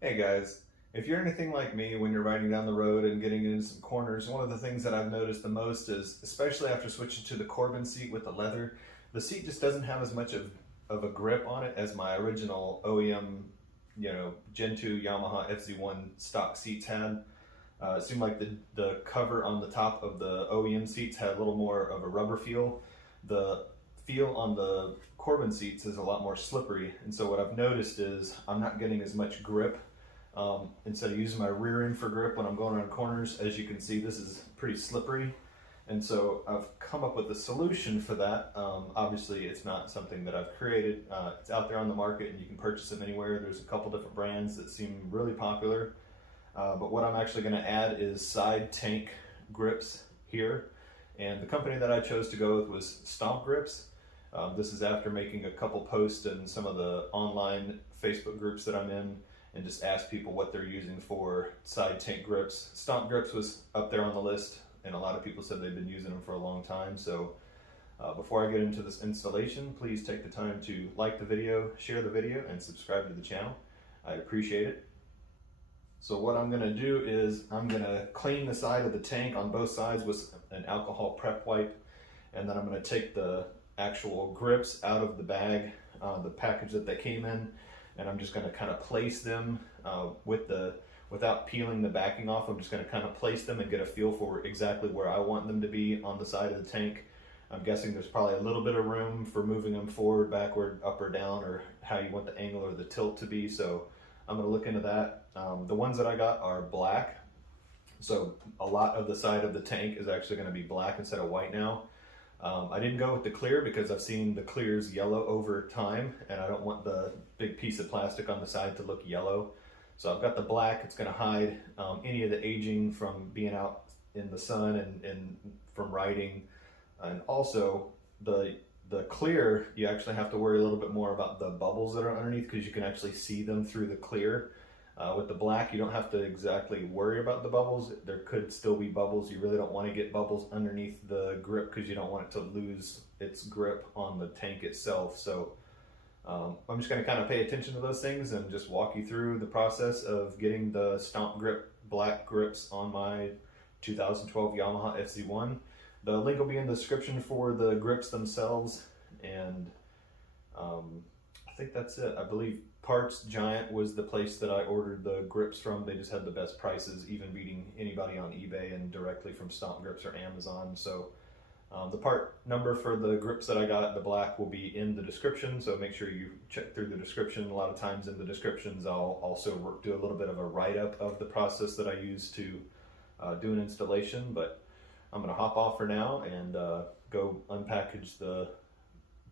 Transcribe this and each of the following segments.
Hey guys, if you're anything like me when you're riding down the road and getting into some corners, one of the things that I've noticed the most is, especially after switching to the Corbin seat with the leather, the seat just doesn't have as much of a grip on it as my original OEM, Gen 2 Yamaha FZ1 stock seats had. It seemed like the cover on the top of the OEM seats had a little more of a rubber feel. The feel on the Corbin seats is a lot more slippery, and so what I've noticed is I'm not getting as much grip. Instead of using my rear end for grip when I'm going around corners, as you can see, this is pretty slippery. And so I've come up with a solution for that. Obviously, it's not something that I've created. It's out there on the market and you can purchase them anywhere. There's a couple different brands that seem really popular. But what I'm actually going to add is side tank grips here. And the company that I chose to go with was Stompgrips. This is after making a couple posts in some of the online Facebook groups that I'm in and just ask people what they're using for side tank grips. Stompgrips was up there on the list, and a lot of people said they've been using them for a long time. So before I get into this installation, please take the time to like the video, share the video, and subscribe to the channel. I appreciate it. So what I'm going to do is I'm going to clean the side of the tank on both sides with an alcohol prep wipe, and then I'm going to take the actual grips out of the bag, the package that they came in, and I'm just going to kind of place them without peeling the backing off. I'm just going to kind of place them and get a feel for exactly where I want them to be on the side of the tank. I'm guessing there's probably a little bit of room for moving them forward, backward, up or down, or how you want the angle or the tilt to be. So I'm going to look into that. The ones that I got are black. So a lot of the side of the tank is actually going to be black instead of white now. I didn't go with the clear because I've seen the clears yellow over time, and I don't want the big piece of plastic on the side to look yellow. So I've got the black. It's going to hide any of the aging from being out in the sun and from riding. And also the clear, you actually have to worry a little bit more about the bubbles that are underneath because you can actually see them through the clear. With the black, you don't have to exactly worry about the bubbles. There could still be bubbles. You really don't want to get bubbles underneath the grip because you don't want it to lose its grip on the tank itself. So I'm just going to kind of pay attention to those things and just walk you through the process of getting the Stompgrip black grips on my 2012 Yamaha FZ1. The link will be in the description for the grips themselves, and I think that's it. I believe Parts Giant was the place that I ordered the grips from. They just had the best prices, even beating anybody on eBay and directly from Stompgrips or Amazon. So the part number for the grips that I got, the black, will be in the description, so make sure you check through the description. A lot of times in the descriptions I'll also do a little bit of a write-up of the process that I use to do an installation, but I'm going to hop off for now and go unpackage the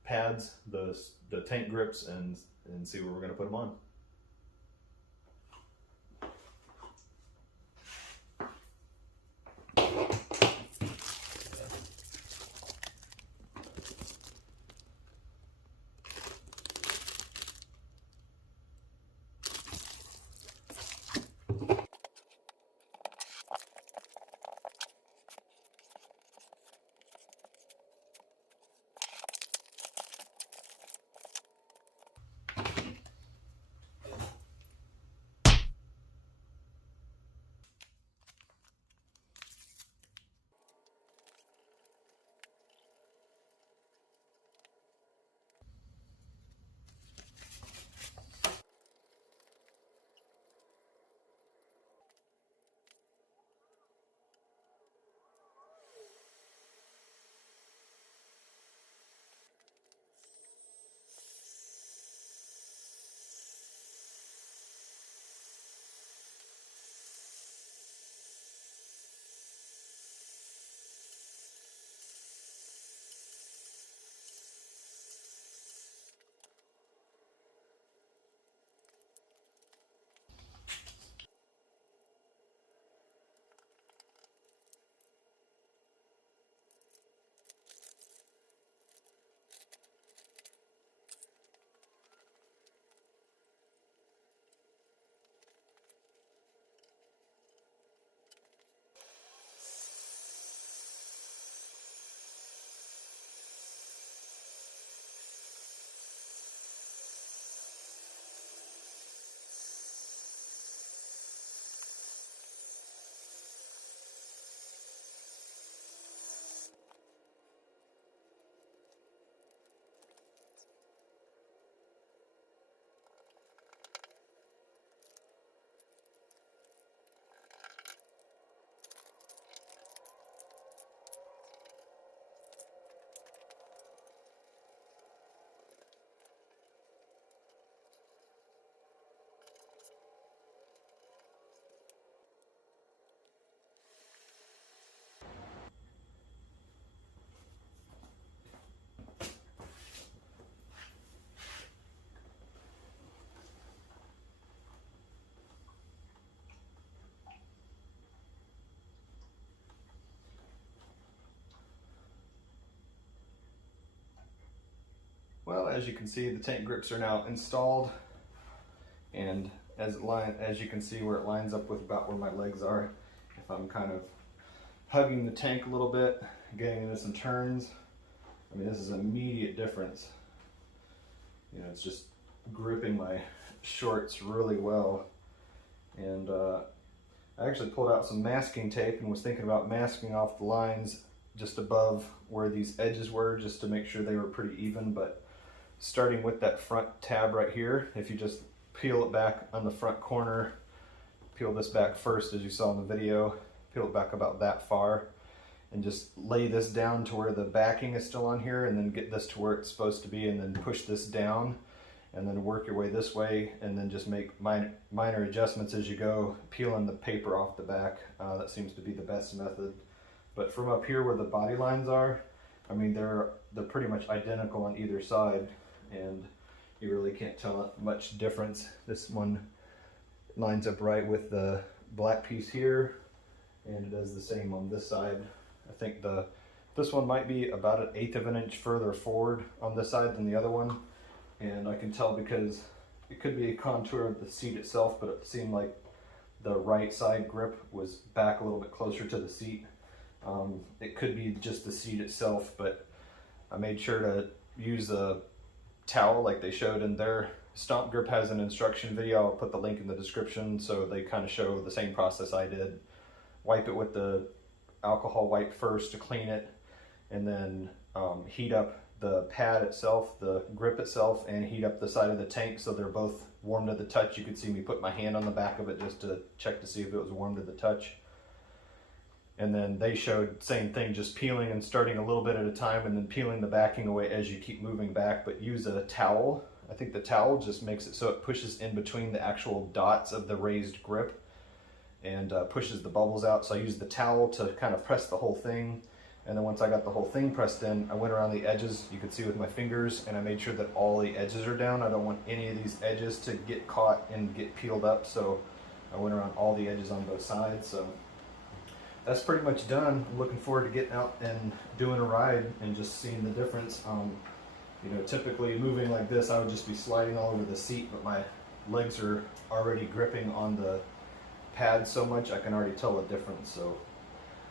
pads, the tank grips, and see where we're going to put them on. as you can see, the tank grips are now installed, and as you can see where it lines up with about where my legs are, if I'm kind of hugging the tank a little bit, getting into some turns, I mean, this is an immediate difference. You know, it's just gripping my shorts really well. And I actually pulled out some masking tape and was thinking about masking off the lines just above where these edges were, just to make sure they were pretty even. But starting with that front tab right here, if you just peel it back on the front corner, peel this back first as you saw in the video, peel it back about that far, and just lay this down to where the backing is still on here, and then get this to where it's supposed to be, and then push this down, and then work your way this way, and then just make minor adjustments as you go, peeling the paper off the back. That seems to be the best method. But from up here where the body lines are, I mean, they're pretty much identical on either side, and you really can't tell much difference. This one lines up right with the black piece here, and it does the same on this side. I think this one might be about 1/8 of an inch further forward on this side than the other one, and I can tell because it could be a contour of the seat itself, but it seemed like the right side grip was back a little bit closer to the seat. It could be just the seat itself, but I made sure to use a towel like they showed in their Stompgrip has an instruction video. I'll put the link in the description, so they kind of show the same process I did. Wipe it with the alcohol wipe first to clean it, and then heat up the pad itself, the grip itself, and heat up the side of the tank so they're both warm to the touch. You could see me put my hand on the back of it just to check to see if it was warm to the touch. And then they showed same thing, just peeling and starting a little bit at a time, and then peeling the backing away as you keep moving back, but use a towel. I think the towel just makes it so it pushes in between the actual dots of the raised grip and pushes the bubbles out. So I used the towel to kind of press the whole thing, and then once I got the whole thing pressed in, I went around the edges, you could see with my fingers, and I made sure that all the edges are down. I don't want any of these edges to get caught and get peeled up, so I went around all the edges on both sides. So that's pretty much done. I'm looking forward to getting out and doing a ride and just seeing the difference. You know, typically moving like this, I would just be sliding all over the seat, but my legs are already gripping on the pad so much, I can already tell a difference. So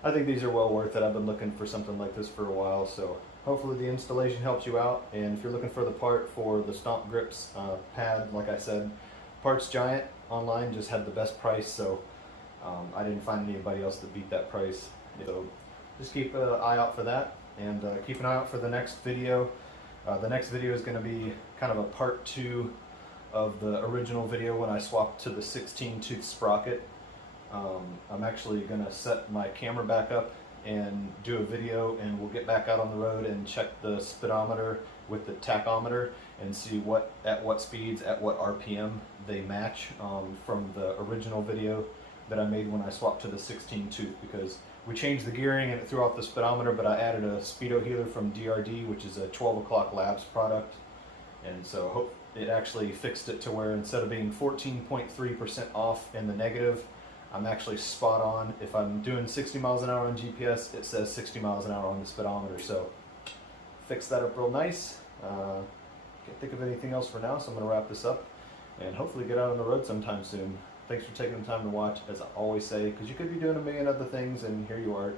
I think these are well worth it. I've been looking for something like this for a while, so hopefully the installation helps you out. And if you're looking for the part for the Stompgrip's pad, like I said, Parts Giant online just had the best price, so I didn't find anybody else that beat that price. So just keep an eye out for that, and keep an eye out for the next video. The next video is going to be kind of a part 2 of the original video when I swapped to the 16-tooth sprocket. I'm actually going to set my camera back up and do a video, and we'll get back out on the road and check the speedometer with the tachometer and see at what speeds, at what RPM they match from the original video that I made when I swapped to the 16-tooth, because we changed the gearing and it threw off the speedometer, but I added a speedo healer from DRD, which is a 12 O'Clock Labs product, and so it actually fixed it to where instead of being 14.3% off in the negative, I'm actually spot on. If I'm doing 60 miles an hour on GPS, it says 60 miles an hour on the speedometer, so fix that up real nice. Can't think of anything else for now, so I'm going to wrap this up and hopefully get out on the road sometime soon. Thanks for taking the time to watch, as I always say, because you could be doing a million other things, and here you are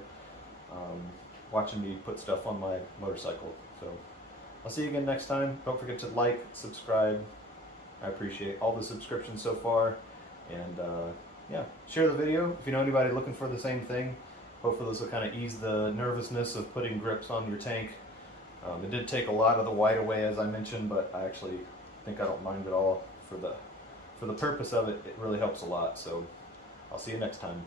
watching me put stuff on my motorcycle. So I'll see you again next time. Don't forget to like, subscribe. I appreciate all the subscriptions so far, and yeah, share the video if you know anybody looking for the same thing. Hopefully this will kind of ease the nervousness of putting grips on your tank. It did take a lot of the white away, as I mentioned, but I actually think I don't mind at all. For the purpose of it, it really helps a lot. So I'll see you next time.